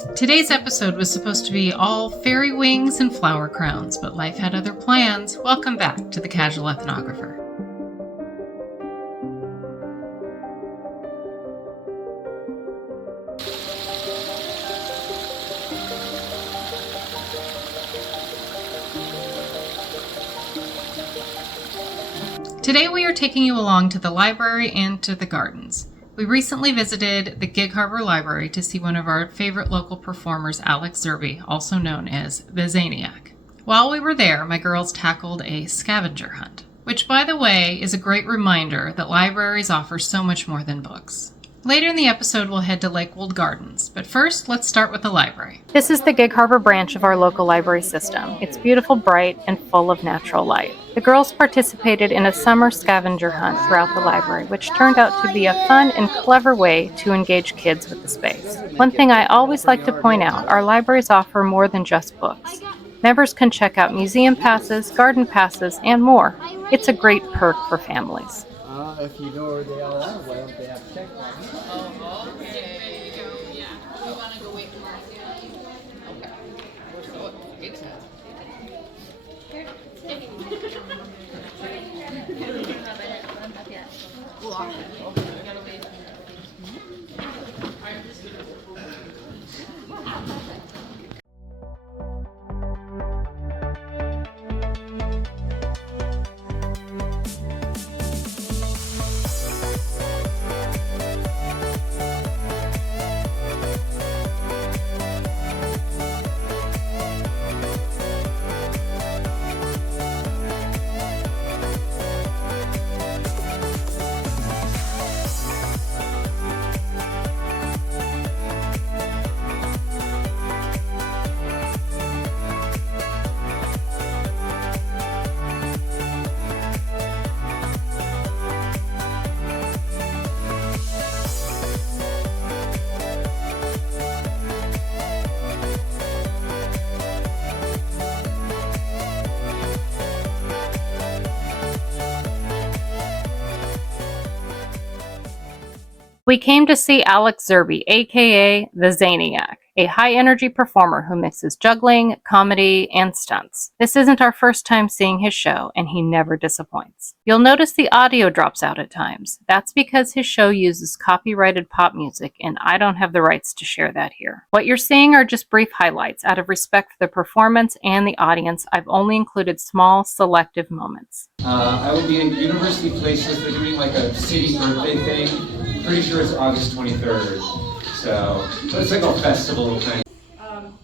Today's episode was supposed to be all fairy wings and flower crowns, but life had other plans. Welcome back to the Casual Ethnographer. Today we are taking you along to the library and to the gardens. We recently visited the Gig Harbor Library to see one of our favorite local performers, Alex Zerbe, also known as the Zaniac. While we were there, my girls tackled a scavenger hunt, which, by the way, is a great reminder that libraries offer so much more than books. Later in the episode, we'll head to Lakewold Gardens, but first, let's start with the library. This is the Gig Harbor branch of our local library system. It's beautiful, bright, and full of natural light. The girls participated in a summer scavenger hunt throughout the library, which turned out to be a fun and clever way to engage kids with the space. One thing I always like to point out, our libraries offer more than just books. Members can check out museum passes, garden passes, and more. It's a great perk for families. If you know where they all are, why don't they have check marks? Oh, okay. Yeah. We want to go wait for We came to see Alex Zerbe, aka the Zaniac, a high-energy performer who mixes juggling, comedy, and stunts. This isn't our first time seeing his show, and he never disappoints. You'll notice the audio drops out at times. That's because his show uses copyrighted pop music, and I don't have the rights to share that here. What you're seeing are just brief highlights. Out of respect for the performance and the audience, I've only included small, selective moments. I will be at University Places. They're doing like a city birthday thing. Pretty sure it's August 23rd. So it's like a festival thing.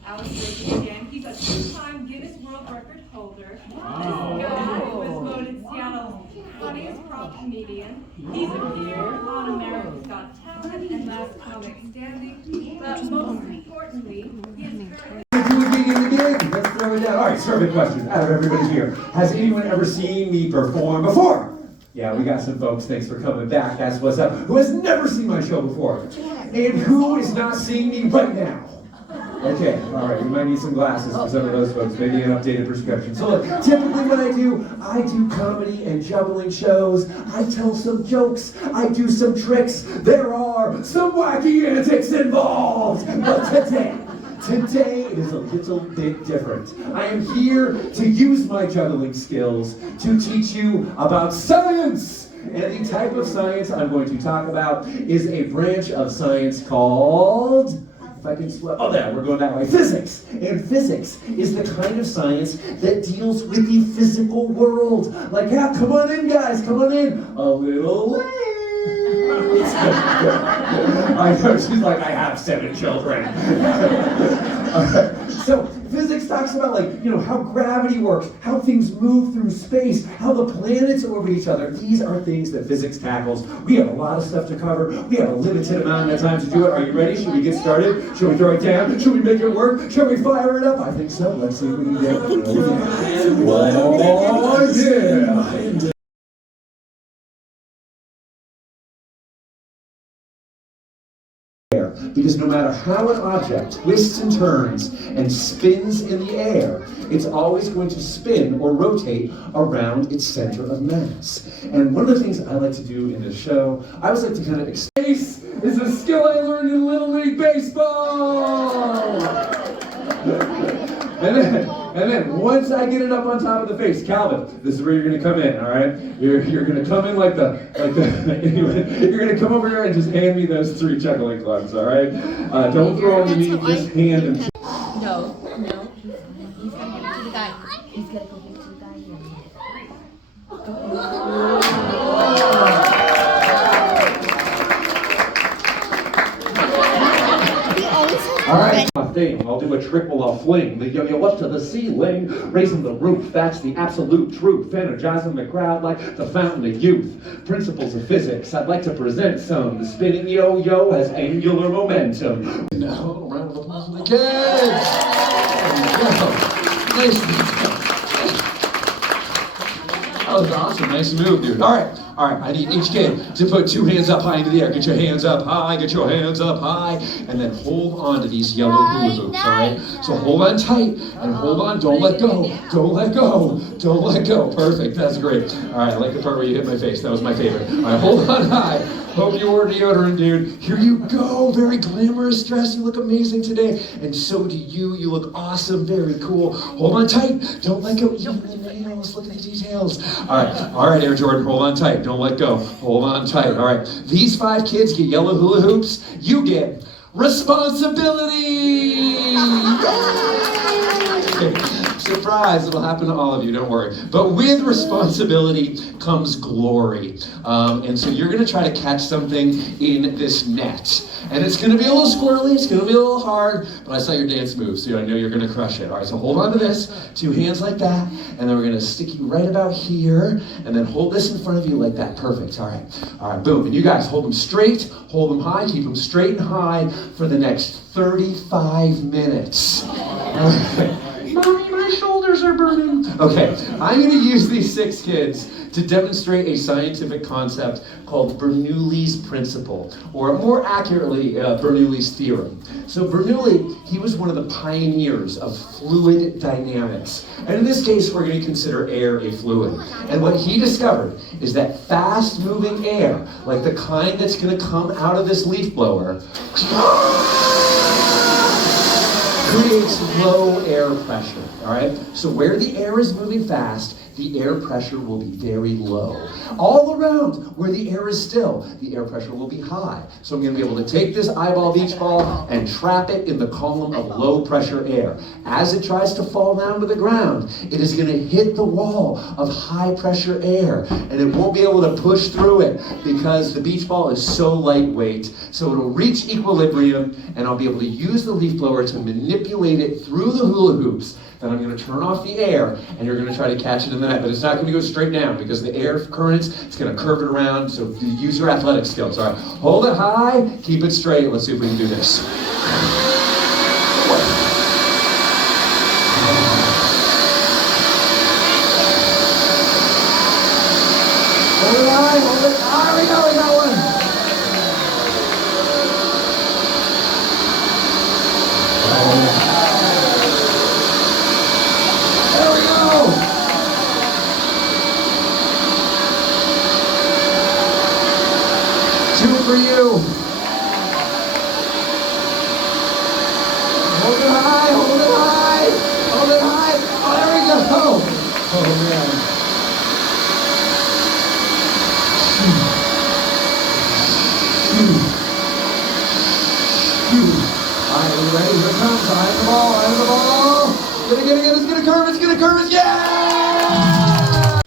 Alex Zerbe again. He's a two-time Guinness World Record holder. This guy was voted Seattle's funniest prop comedian. He's appeared on America's Got Talent and Last Comic Standing. But most importantly, he is currently... Let's throw it down. All right, survey questions out of everybody here. Has anyone ever seen me perform before? Yeah, we got some folks. Thanks for coming back. That's what's up. Who has never seen my show before? And who is not seeing me right now? Okay, all right. We might need some glasses for some of those folks. Maybe an updated prescription. So look, typically what I do comedy and juggling shows. I tell some jokes. I do some tricks. There are some wacky antics involved. But today is a little bit different. I am here to use my juggling skills to teach you about science. And the type of science I'm going to talk about is a branch of science called, if I can we're going that way, physics. And physics is the kind of science that deals with the physical world. Like, yeah, come on in, guys, come on in. A little late. I know, she's like, I have 7 children. So physics talks about how gravity works, how things move through space, how the planets orbit each other. These are things that physics tackles. We have a lot of stuff to cover. We have a limited amount of time to do it. Are you ready? Should we get started? Should we throw it down? Should we make it work? Should we fire it up? I think so. Let's see if we can get it. Oh, yeah. Because no matter how an object twists and turns and spins in the air, it's always going to spin or rotate around its center of mass. And one of the things I like to do in this show, I always like to kind of space is a skill I learned in Little League Baseball! And then once I get it up on top of the face, Calvin, this is where you're gonna come in, all right? You're gonna come in like the anyway, you're gonna come over here and just hand me those 3 chuckling clubs, all right? Don't throw them to me, just hand them to No. He's gotta give it to the guy. He's gotta go give it to the guy here. All right, my thing. I'll do a trick while I'll fling the yo-yo up to the ceiling, raising the roof. That's the absolute truth. Energizing the crowd like the fountain of youth. Principles of physics. I'd like to present some. The spinning yo-yo has angular momentum. Now, a little round of applause for the kids. There you go. Nice. That was awesome. Nice move, dude. All right. I need each kid to put 2 hands up high into the air. Get your hands up high, get your hands up high, and then hold on to these yellow hula hoops, all right? So hold on tight, and hold on, don't let go, don't let go, don't let go. Perfect, that's great. All right, I like the part where you hit my face. That was my favorite. All right, hold on high. Hope you wore deodorant, dude. Here you go. Very glamorous dress. You look amazing today. And so do you. You look awesome. Very cool. Hold on tight. Don't let go. Even the nails. Look at the details. All right, Air Jordan. Hold on tight. Don't let go. Hold on tight. All right. These 5 kids get yellow hula hoops. You get responsibility. Surprise, it'll happen to all of you, don't worry. But with responsibility comes glory. And so you're gonna try to catch something in this net. And it's gonna be a little squirrely, it's gonna be a little hard, but I saw your dance moves, so I know you're gonna crush it. All right, so hold on to this, 2 hands like that, and then we're gonna stick you right about here, and then hold this in front of you like that. Perfect, all right, boom. And you guys hold them straight, hold them high, keep them straight and high for the next 35 minutes. All right. Mommy, my shoulders are burning. Okay, I'm going to use these 6 kids to demonstrate a scientific concept called Bernoulli's principle, or more accurately, Bernoulli's theorem. So Bernoulli, he was one of the pioneers of fluid dynamics. And in this case, we're going to consider air a fluid. And what he discovered is that fast-moving air, like the kind that's going to come out of this leaf blower, creates low air pressure, all right? So where the air is moving fast, the air pressure will be very low. All around where the air is still, the air pressure will be high. So I'm gonna be able to take this eyeball beach ball and trap it in the column of low pressure air. As it tries to fall down to the ground, it is gonna hit the wall of high pressure air, and it won't be able to push through it because the beach ball is so lightweight. So it'll reach equilibrium, and I'll be able to use the leaf blower to manipulate it through the hula hoops. Then I'm going to turn off the air, and you're going to try to catch it in the net. But it's not going to go straight down because the air currents, it's going to curve it around. So use your athletic skills. All right, hold it high, keep it straight. Let's see if we can do this. Hold it high, hold it. There we go, we got one. There we go. 2 for you. Hold it high, hold it high, hold it high. Oh, there we go. Oh, man. All right, we ready? Here it comes. Eye on the ball, eye on the ball. Get it, it's gonna curve, it's gonna curve, yeah!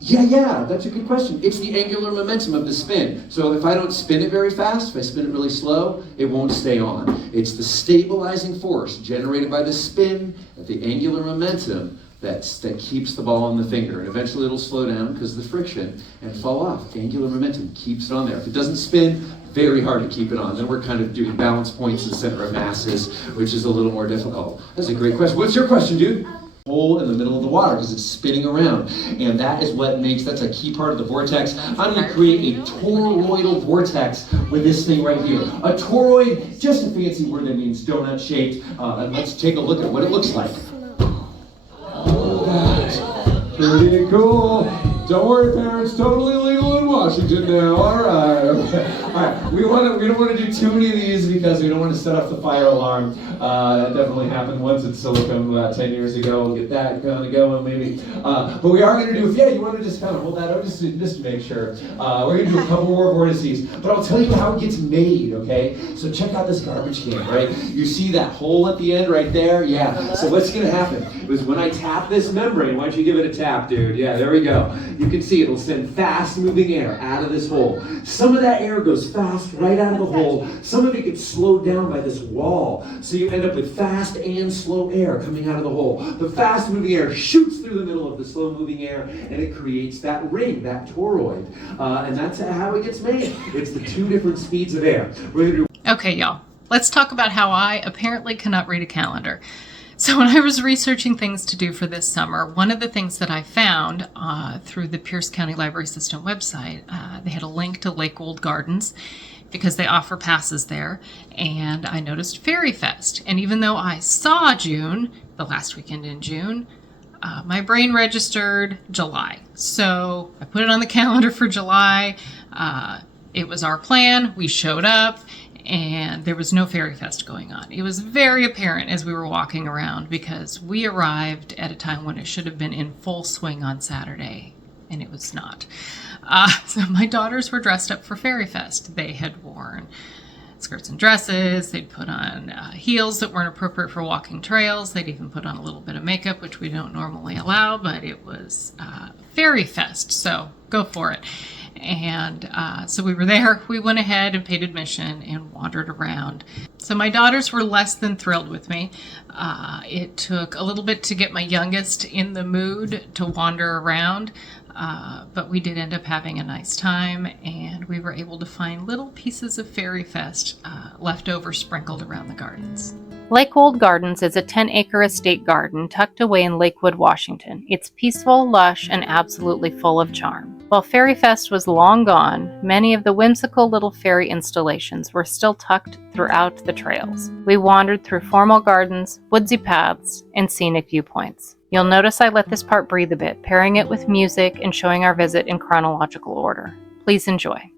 Yeah, that's a good question. It's the angular momentum of the spin. So if I don't spin it very fast, if I spin it really slow, it won't stay on. It's the stabilizing force generated by the spin at the angular momentum that keeps the ball on the finger. And eventually it'll slow down because of the friction and fall off. Angular momentum keeps it on there. If it doesn't spin, very hard to keep it on. Then we're kind of doing balance points and center of masses, which is a little more difficult. That's a great question. What's your question, dude? Hole in the middle of the water because it's spinning around, and that is what makes, that's a key part of the vortex. I'm going to create a toroidal vortex with this thing right here. A toroid, just a fancy word that means donut shaped, and let's take a look at what it looks like. Oh, that's pretty cool. Don't worry, parents, totally legal and Washington now. All right. All right. We don't want to do too many of these because we don't want to set off the fire alarm. That definitely happened once at Silicon about 10 years ago. We'll get that kind of going maybe. But we are going to do, you want to just kind of hold that up just to make sure. We're going to do a couple more vortices. But I'll tell you how it gets made, okay? So check out this garbage can, right? You see that hole at the end right there? Yeah. So what's going to happen is when I tap this membrane, why don't you give it a tap, dude? Yeah, there we go. You can see it'll send fast moving air out of this hole. Some of that air goes fast right out of the hole. Some of it gets slowed down by this wall. So you end up with fast and slow air coming out of the hole. The fast moving air shoots through the middle of the slow moving air and it creates that ring, that toroid. And that's how it gets made. It's the two different speeds of air. We're gonna do Okay, y'all. Let's talk about how I apparently cannot read a calendar. So when I was researching things to do for this summer, one of the things that I found through the Pierce County Library System website, they had a link to Lakewold Gardens because they offer passes there, and I noticed Fairy Fest. And even though I saw June, the last weekend in June, my brain registered July. So I put it on the calendar for July. It was our plan. We showed up. And there was no Fairy Fest going on. It was very apparent as we were walking around because we arrived at a time when it should have been in full swing on Saturday, and it was not. So my daughters were dressed up for Fairy Fest. They had worn skirts and dresses. They'd put on heels that weren't appropriate for walking trails. They'd even put on a little bit of makeup, which we don't normally allow, but it was Fairy Fest, so go for it. And so we were there. We went ahead and paid admission and wandered around. So my daughters were less than thrilled with me. It took a little bit to get my youngest in the mood to wander around, but we did end up having a nice time, and we were able to find little pieces of Fairy Fest left over sprinkled around the gardens. Lakewold Gardens is a 10-acre estate garden tucked away in Lakewood, Washington. It's peaceful, lush, and absolutely full of charm. While Fairy Fest was long gone, many of the whimsical little fairy installations were still tucked throughout the trails. We wandered through formal gardens, woodsy paths, and scenic viewpoints. You'll notice I let this part breathe a bit, pairing it with music and showing our visit in chronological order. Please enjoy.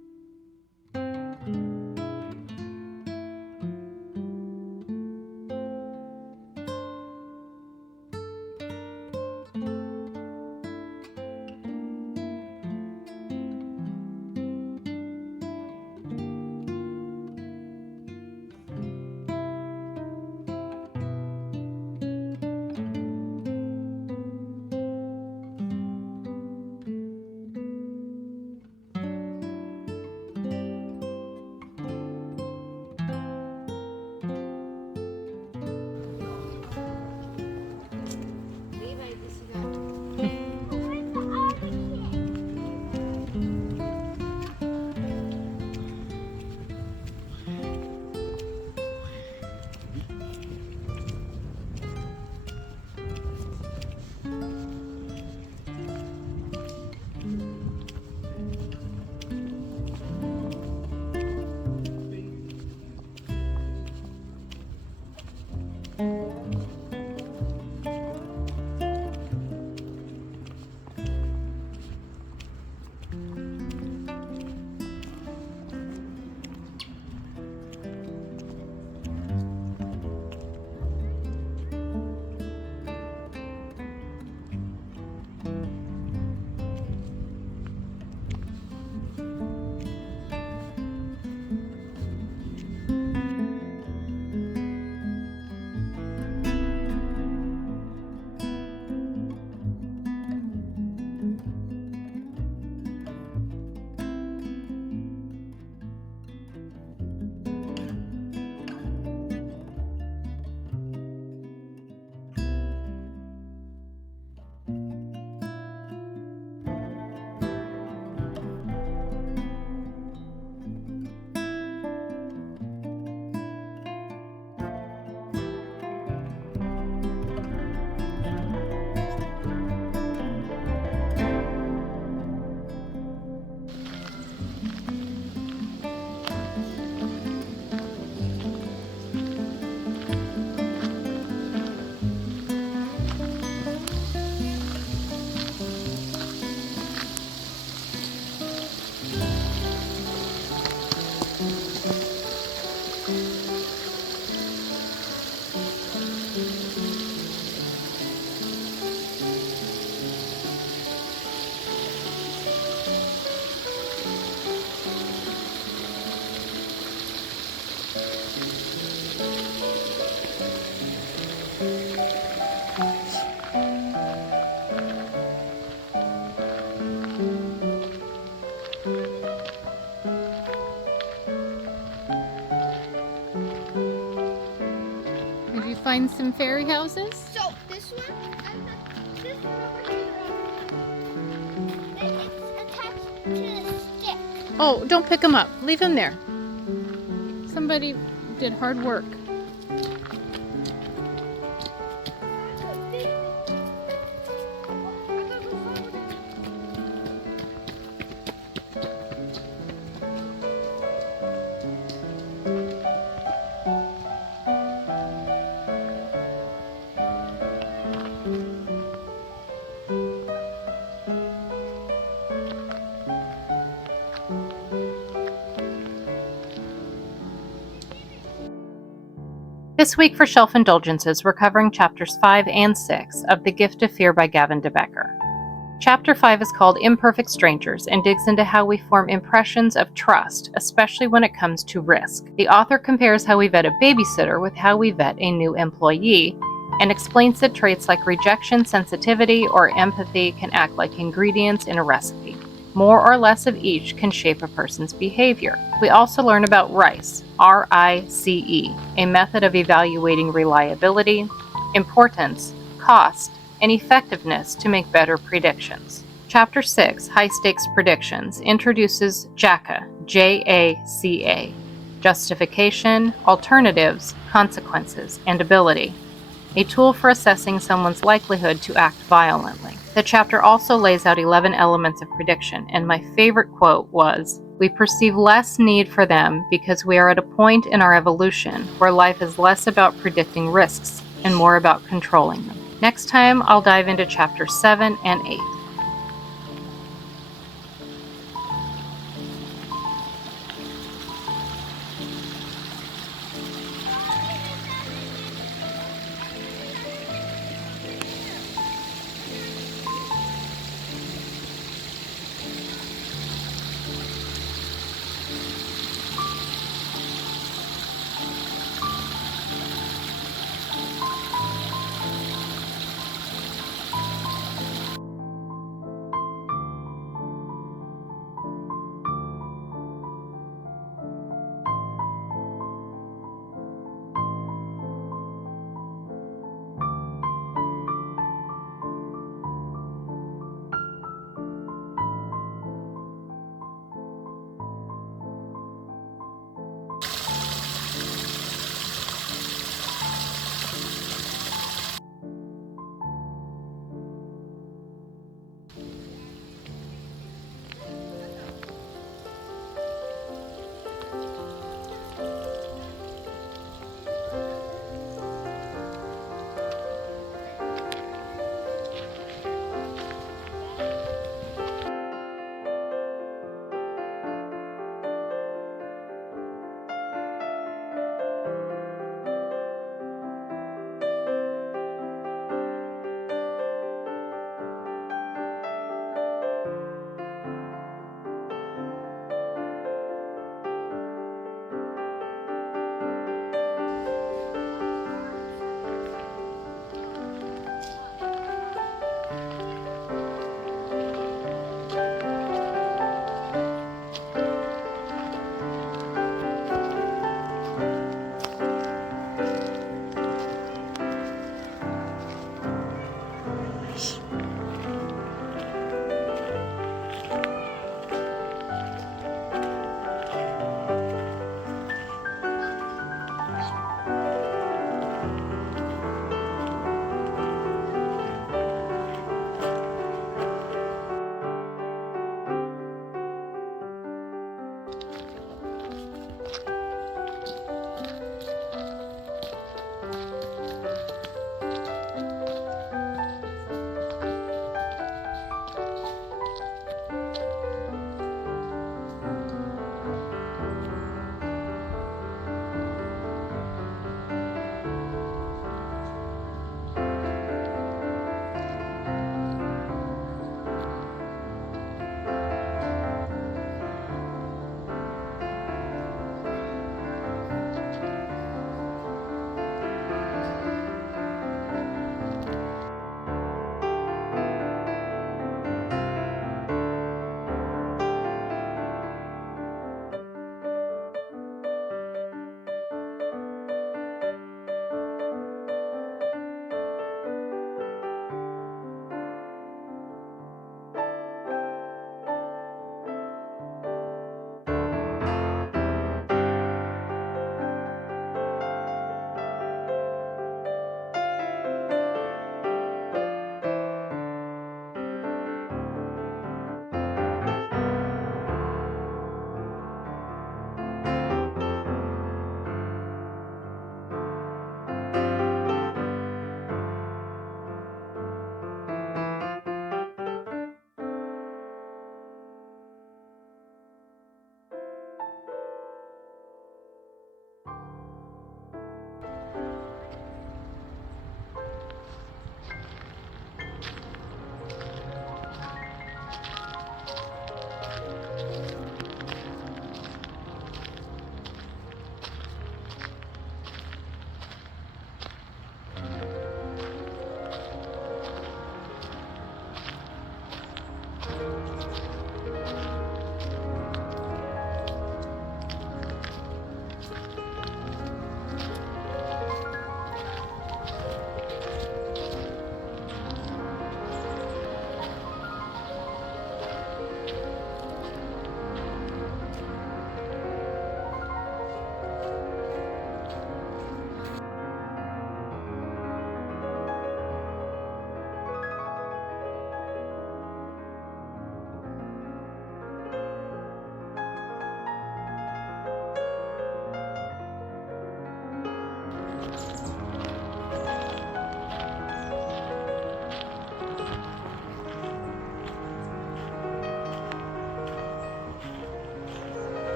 find some fairy houses? So this one, this one over here, it's attached to the stick. Oh, don't pick them up. Leave them there. Somebody did hard work. This week for Shelf Indulgences, we're covering chapters 5 and 6 of The Gift of Fear by Gavin de Becker. Chapter 5 is called Imperfect Strangers and digs into how we form impressions of trust, especially when it comes to risk. The author compares how we vet a babysitter with how we vet a new employee and explains that traits like rejection, sensitivity, or empathy can act like ingredients in a recipe. More or less of each can shape a person's behavior. We also learn about RICE, R-I-C-E, a method of evaluating reliability, importance, cost, and effectiveness to make better predictions. Chapter 6, High Stakes Predictions, introduces JACA, J-A-C-A, justification, alternatives, consequences, and ability, a tool for assessing someone's likelihood to act violently. The chapter also lays out 11 elements of prediction, and my favorite quote was, "We perceive less need for them because we are at a point in our evolution where life is less about predicting risks and more about controlling them." Next time, I'll dive into chapters 7 and 8.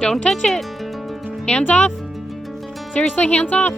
Don't touch it. Hands off. Seriously, hands off.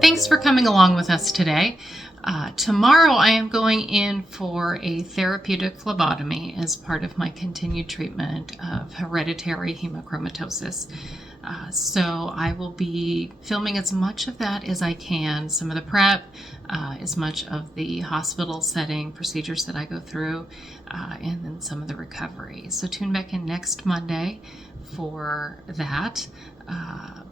Thanks for coming along with us today. Tomorrow I am going in for a therapeutic phlebotomy as part of my continued treatment of hereditary hemochromatosis. So I will be filming as much of that as I can, some of the prep, as much of the hospital setting procedures that I go through, and then some of the recovery. So tune back in next Monday for that.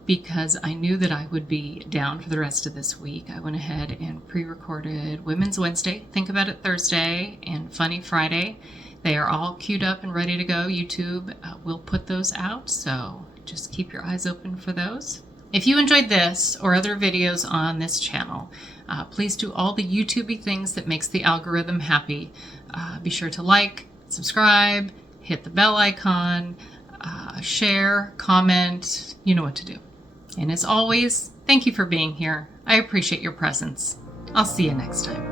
Because I knew that I would be down for the rest of this week, I went ahead and pre-recorded Women's Wednesday, Think About It Thursday, and Funny Friday. They are all queued up and ready to go. YouTube will put those out, so just keep your eyes open for those. If you enjoyed this or other videos on this channel, Please do all the YouTubey things that makes the algorithm happy. Be sure to like, subscribe, hit the bell icon, share, comment. You know what to do. And as always, thank you for being here. I appreciate your presence. I'll see you next time.